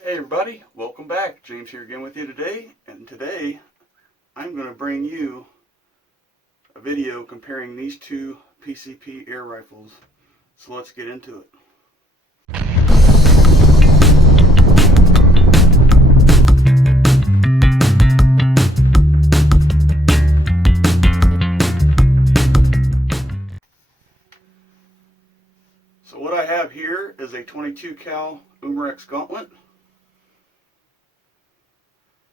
Hey everybody, welcome back. James here again with you today, and today I'm going to bring you a video comparing these two PCP air rifles. So let's get into it. So what I have here is a 22 cal Umarex Gauntlet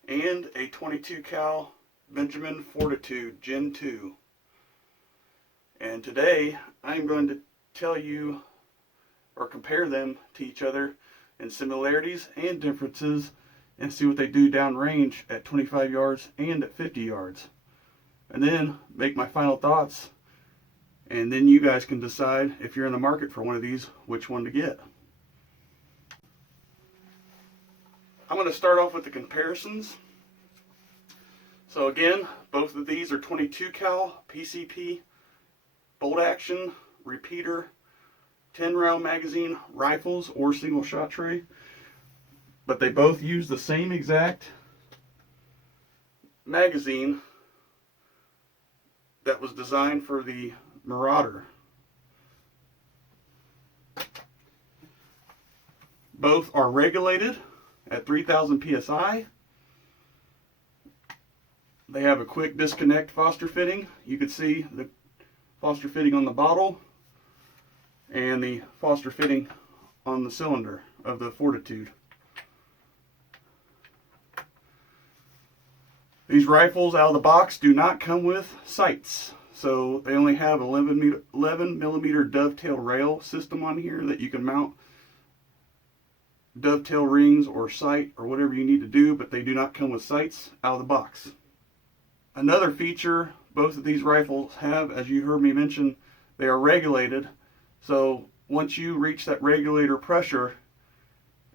and a 22 cal Benjamin Fortitude Gen 2. And today I'm going to tell you or compare them to each other in similarities and differences and see what they do downrange at 25 yards and at 50 yards. And then make my final thoughts, and then you guys can decide, if you're in the market for one of these, which one to get. I'm going to start off with the comparisons. So again, both of these are 22 cal PCP bolt action repeater 10 round magazine rifles or single shot tray, but they both use the same exact magazine that was designed for the Marauder. Both are regulated at 3000 psi. They have a quick disconnect Foster fitting. You can see the Foster fitting on the bottle and the Foster fitting on the cylinder of the Fortitude. These rifles out of the box do not come with sights. So they only have 11 millimeter dovetail rail system on here that you can mount dovetail rings or sight or whatever you need to do, but they do not come with sights out of the box. Another feature both of these rifles have, as you heard me mention, they are regulated. So once you reach that regulator pressure,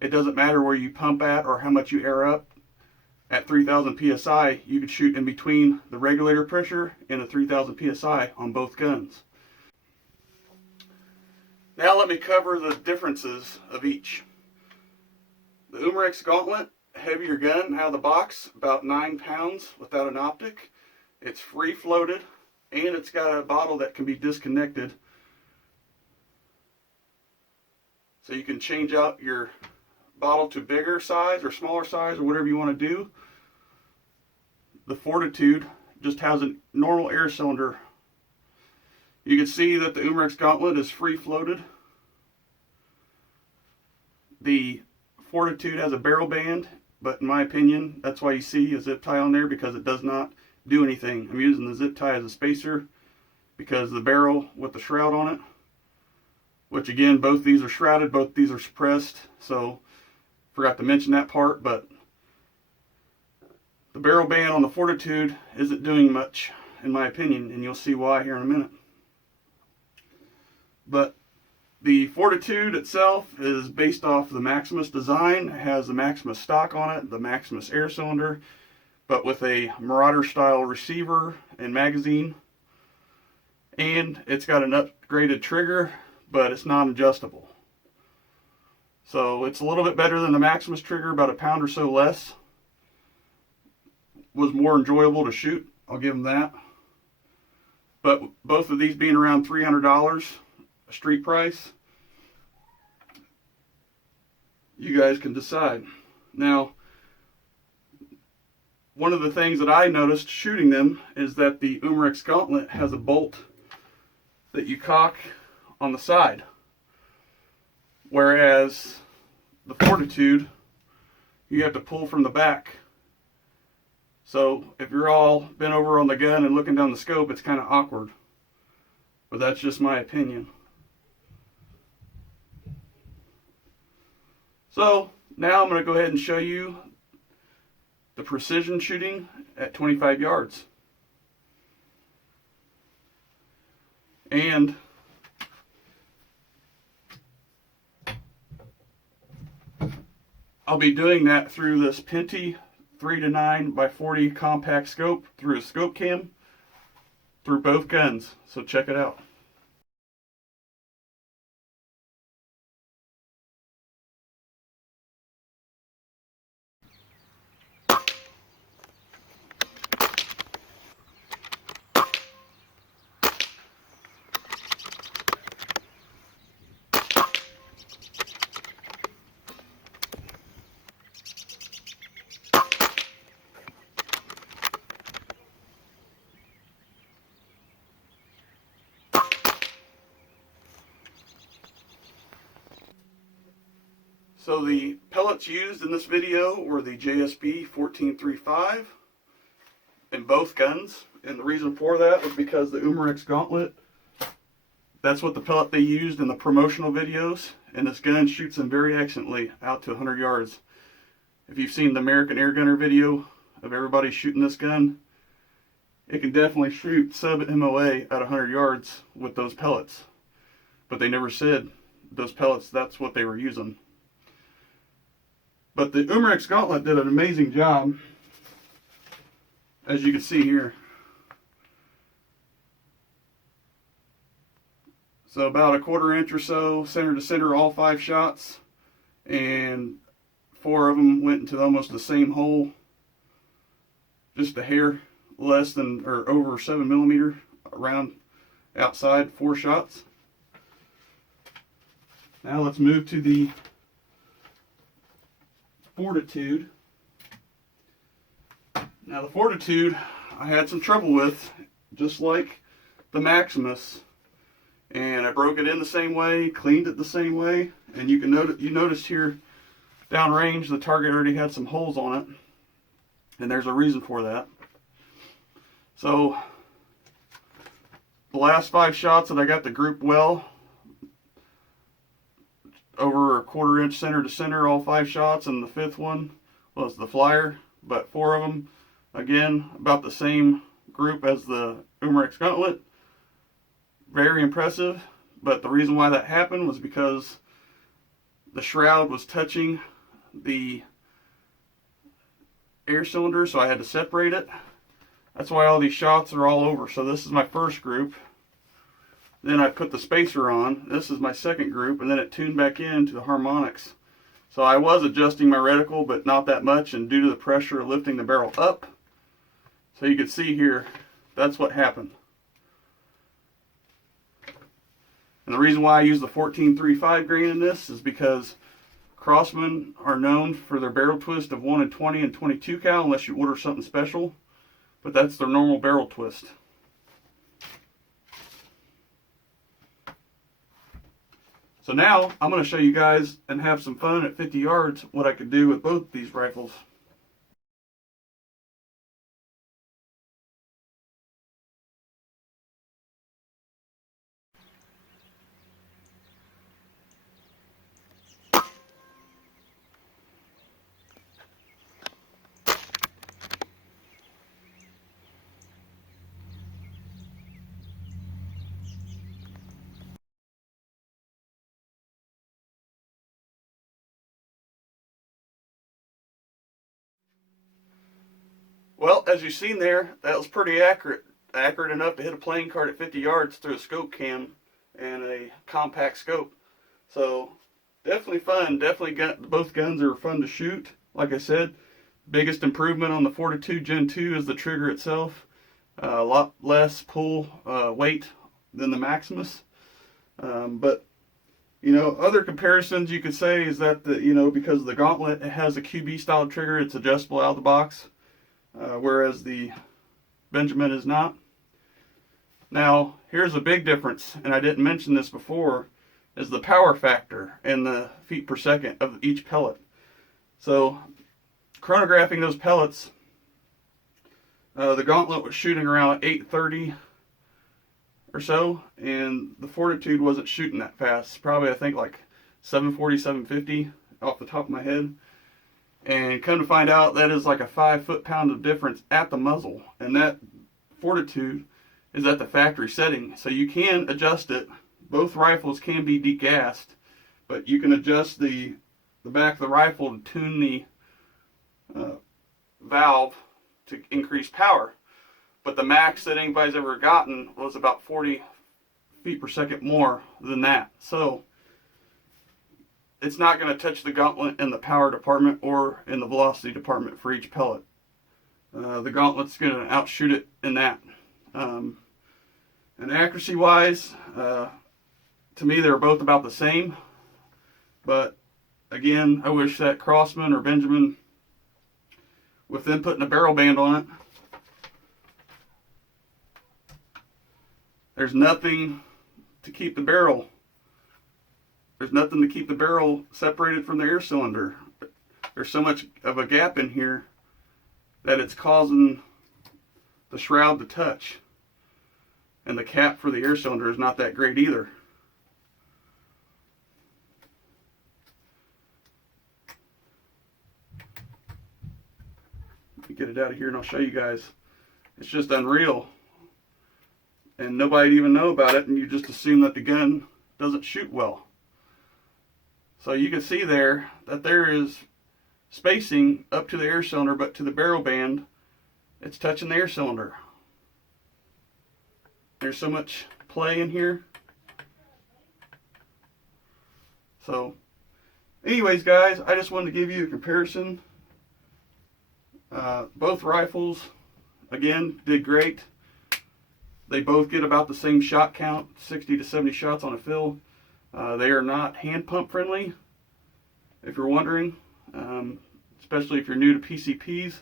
it doesn't matter where you pump at or how much you air up. At 3000 psi, you can shoot in between the regulator pressure and the 3000 psi on both guns. Now let me cover the differences of each. The Umarex Gauntlet, heavier gun out of the box, about 9 pounds without an optic. It's free floated, and it's got a bottle that can be disconnected. So you can change out your bottle to bigger size or smaller size or whatever you want to do. The Fortitude just has a normal air cylinder. You can see that the Umarex Gauntlet is free floated. The Fortitude has a barrel band, but in my opinion, that's why you see a zip tie on there, because it does not do anything. I'm using the zip tie as a spacer because the barrel with the shroud on it, which again, both these are shrouded, both these are suppressed, so forgot to mention that part, but the barrel band on the Fortitude isn't doing much, in my opinion, and you'll see why here in a minute. But the Fortitude itself is based off the Maximus design. It has the Maximus stock on it, the Maximus air cylinder, but with a Marauder style receiver and magazine. And it's got an upgraded trigger, but it's non-adjustable. So it's a little bit better than the Maximus trigger, about a pound or so less. Was more enjoyable to shoot, I'll give them that. But both of these being around $300, a street price, you guys can decide. Now, one of the things that I noticed shooting them is that the Umarex Gauntlet has a bolt that you cock on the side, whereas the Fortitude, you have to pull from the back. So if you're all bent over on the gun and looking down the scope, it's kind of awkward. But that's just my opinion. So now I'm going to go ahead and show you the precision shooting at 25 yards. And I'll be doing that through this Pinty 3-9x40 compact scope through a scope cam through both guns. So check it out. So the pellets used in this video were the JSB 1435 in both guns. And the reason for that was because the Umarex Gauntlet, that's what the pellet they used in the promotional videos. And this gun shoots them very excellently out to 100 yards. If you've seen the American Air Gunner video of everybody shooting this gun, it can definitely shoot sub MOA at 100 yards with those pellets. But they never said those pellets, that's what they were using. But the Umarex Gauntlet did an amazing job, as you can see here. So about a 1/4 inch or so, center to center, all 5 shots, and 4 of them went into almost the same hole, just a hair less than or over 7 millimeter around outside, 4 shots. Now let's move to the Fortitude. Now the Fortitude I had some trouble with, just like the Maximus. And I broke it in the same way, cleaned it the same way, and you can notice here downrange the target already had some holes on it, and there's a reason for that. So the last 5 shots that I got to group well, over a 1/4 inch center to center, all 5 shots, and the 5th one was the flyer, but 4 of them again about the same group as the Umarex Gauntlet. Very impressive, but the reason why that happened was because the shroud was touching the air cylinder, so I had to separate it. That's why all these shots are all over. So this is my first group. Then I put the spacer on. This is my second group, and then it tuned back into the harmonics. So I was adjusting my reticle, but not that much, and due to the pressure of lifting the barrel up. So you can see here, that's what happened. And the reason why I use the 1435 grain in this is because Crossmen are known for their barrel twist of 1 and 20 and 22 cal, unless you order something special. But that's their normal barrel twist. So now I'm going to show you guys and have some fun at 50 yards what I could do with both these rifles. Well, as you've seen there, that was pretty accurate enough to hit a playing card at 50 yards through a scope cam and a compact scope. So definitely fun. Both guns are fun to shoot. Like I said, biggest improvement on the Fortitude Gen 2 is the trigger itself. A lot less pull weight than the Maximus. But you know, other comparisons you could say is that because the Gauntlet, it has a QB style trigger, it's adjustable out of the box. Whereas the Benjamin is not. Now, here's a big difference, and I didn't mention this before, is the power factor and the feet per second of each pellet. So, chronographing those pellets, the Gauntlet was shooting around 830 or so, and the Fortitude wasn't shooting that fast. Probably, I think, like 740, 750 off the top of my head. And come to find out, that is like a 5 foot-pound of difference at the muzzle. And that Fortitude is at the factory setting. So you can adjust it. Both rifles can be degassed, but you can adjust the back of the rifle to tune the valve to increase power. But the max that anybody's ever gotten was about 40 feet per second more than that. So it's not going to touch the Gauntlet in the power department or in the velocity department for each pellet. The Gauntlet's going to outshoot it in that. And accuracy wise, to me they're both about the same. But again, I wish that Crossman or Benjamin, with them putting a barrel band on it, there's nothing to keep the barrel there's nothing to keep the barrel separated from the air cylinder. There's so much of a gap in here that it's causing the shroud to touch. And the cap for the air cylinder is not that great either. Let me get it out of here and I'll show you guys. It's just unreal. And nobody'd even know about it, and you just assume that the gun doesn't shoot well. So you can see there that there is spacing up to the air cylinder, but to the barrel band, it's touching the air cylinder. There's so much play in here. So, anyways, guys, I just wanted to give you a comparison. Both rifles, again, did great. They both get about the same shot count, 60 to 70 shots on a fill. They are not hand pump friendly, if you're wondering, especially if you're new to PCPs.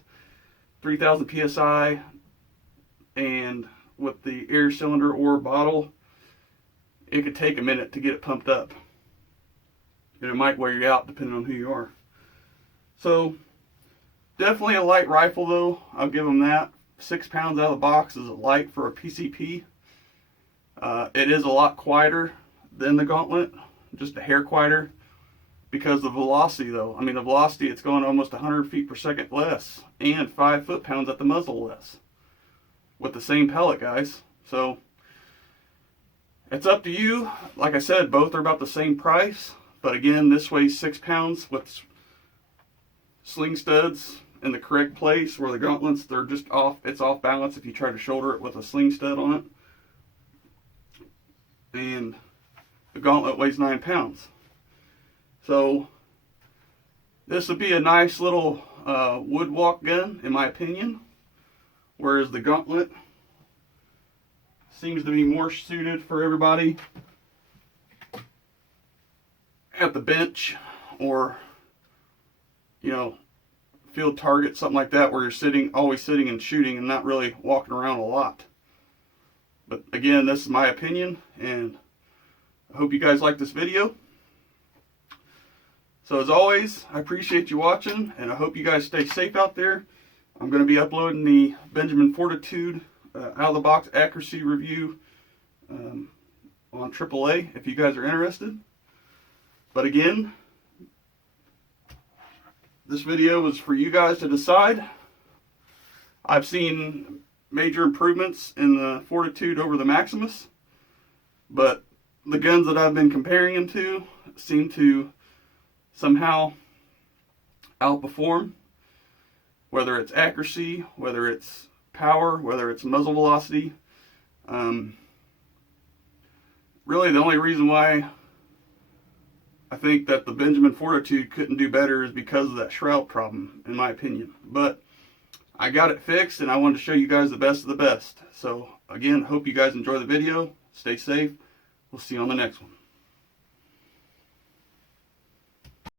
3,000 PSI, and with the air cylinder or bottle, it could take a minute to get it pumped up. And it might wear you out depending on who you are. So, definitely a light rifle though, I'll give them that. 6 pounds out of the box is light for a PCP. It is a lot quieter than the Gauntlet, just a hair quieter, because the velocity though. I mean, the velocity, it's going almost 100 feet per second less, and 5 foot-pounds at the muzzle less, with the same pellet, guys. So, it's up to you. Like I said, both are about the same price, but again, this weighs 6 pounds with sling studs in the correct place, where the Gauntlets, they're just off, it's off balance if you try to shoulder it with a sling stud on it. And the Gauntlet weighs 9 pounds. So this would be a nice little wood walk gun, in my opinion, whereas the Gauntlet seems to be more suited for everybody at the bench, or, you know, field target, something like that, where you're always sitting and shooting and not really walking around a lot. But again, this is my opinion, and I hope you guys like this video. So as always, I appreciate you watching, and I hope you guys stay safe out there. I'm going to be uploading the Benjamin Fortitude out of the box accuracy review on AAA if you guys are interested. But again, this video is for you guys to decide. I've seen major improvements in the Fortitude over the Maximus, but the guns that I've been comparing them to seem to somehow outperform, whether it's accuracy, whether it's power, whether it's muzzle velocity. Really, the only reason why I think that the Benjamin Fortitude couldn't do better is because of that shroud problem, in my opinion. But I got it fixed, and I wanted to show you guys the best of the best. So again, hope you guys enjoy the video. Stay safe. We'll see you on the next one.